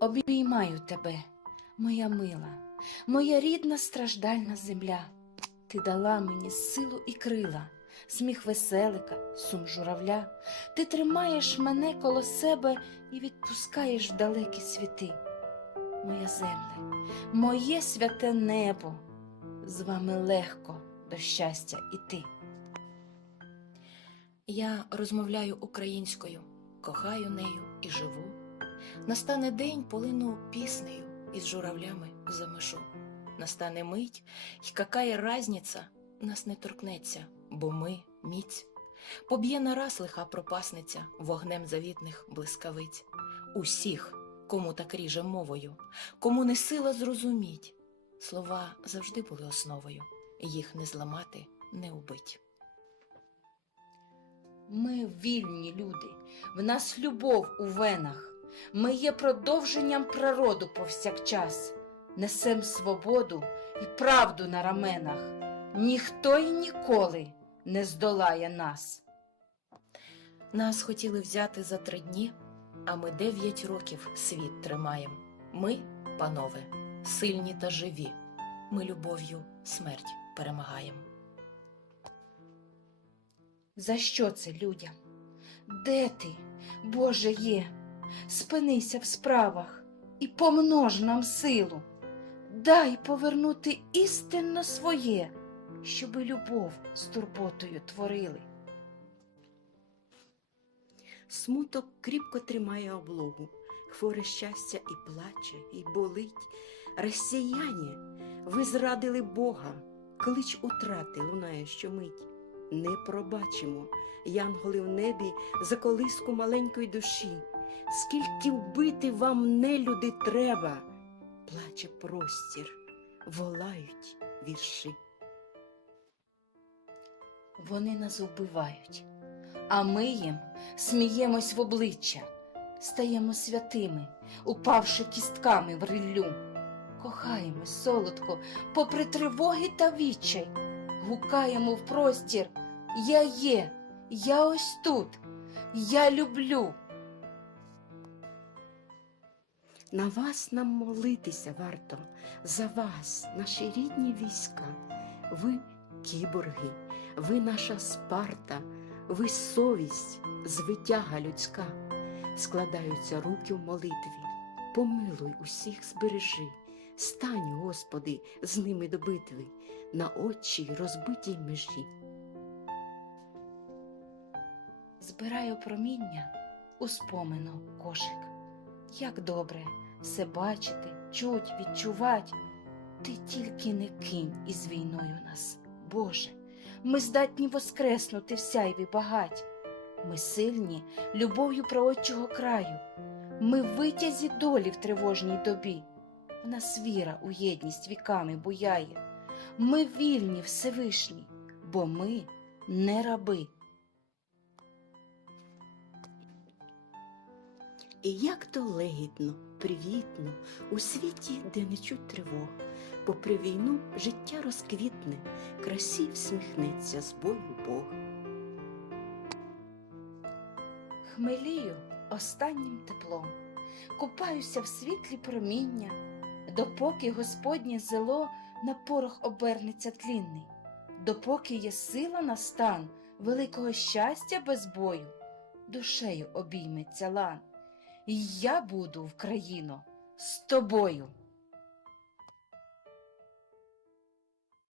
Обіймаю тебе, моя мила, моя рідна страждальна земля. Ти дала мені силу і крила, сміх веселика, сум журавля. Ти тримаєш мене коло себе і відпускаєш в далекі світи. Моя земле, моє святе небо, з вами легко до щастя іти. Я розмовляю українською, кохаю нею і живу. Настане день, полину піснею із журавлями за межу. Настане мить, й какая разниця нас не торкнеться, бо ми міць. Поб'є нараз лиха пропасниця вогнем завітних блискавиць. Усіх, кому так ріже мовою, кому не сила зрозуміть. Слова завжди були основою, їх не зламати, не убить. Ми вільні люди, в нас любов у венах. Ми є продовженням природу повсякчас, несем свободу і правду на раменах. Ніхто й ніколи не здолає нас. Нас хотіли взяти за три дні, а ми дев'ять років світ тримаєм. Ми, панове, сильні та живі. Ми любов'ю смерть перемагаєм. За що це людям? Де ти, Боже, є? Спинися в справах і помнож нам силу. Дай повернути істинно своє, щоби любов з турботою творили. Смуток кріпко тримає облогу, хворе щастя і плаче, і болить. Росіяне, ви зрадили Бога, клич утрати лунає щомить. Не пробачимо, янголи в небі за колиску маленької душі. Скільки вбити вам нелюди треба, плаче простір, волають вірші. Вони нас вбивають, а ми їм сміємось в обличчя, стаємо святими, упавши кістками в риллю. Кохаємось солодко, попри тривоги та відчай, гукаємо в простір Я є, я ось тут, я люблю. На вас нам молитися варто, за вас, наші рідні війська. Ви кіборги, ви наша Спарта, ви совість, звитяга людська. Складаються руки в молитві. Помилуй усіх збережи. Стань, Господи, з ними до битви, на очі розбитій межі. Збираю проміння у спомину кошик. Як добре все бачити, чуть, відчувать. Ти тільки не кинь із війною нас, Боже. Ми здатні воскреснути в сяйві багать. Ми сильні любов'ю праотчого краю. Ми витязі долі в тривожній добі. В нас віра у єдність віками буяє. Ми вільні Всевишні, бо ми не раби. І як то легідно, привітно, у світі, де не чуть тривог, попри війну життя розквітне, красі всміхнеться з бою Бог. Хмелію останнім теплом, купаюся в світлі проміння, допоки Господнє зело на порох обернеться тлінний, допоки є сила на стан великого щастя без бою, душею обійметься лан. Я буду, Вкраїно, з тобою.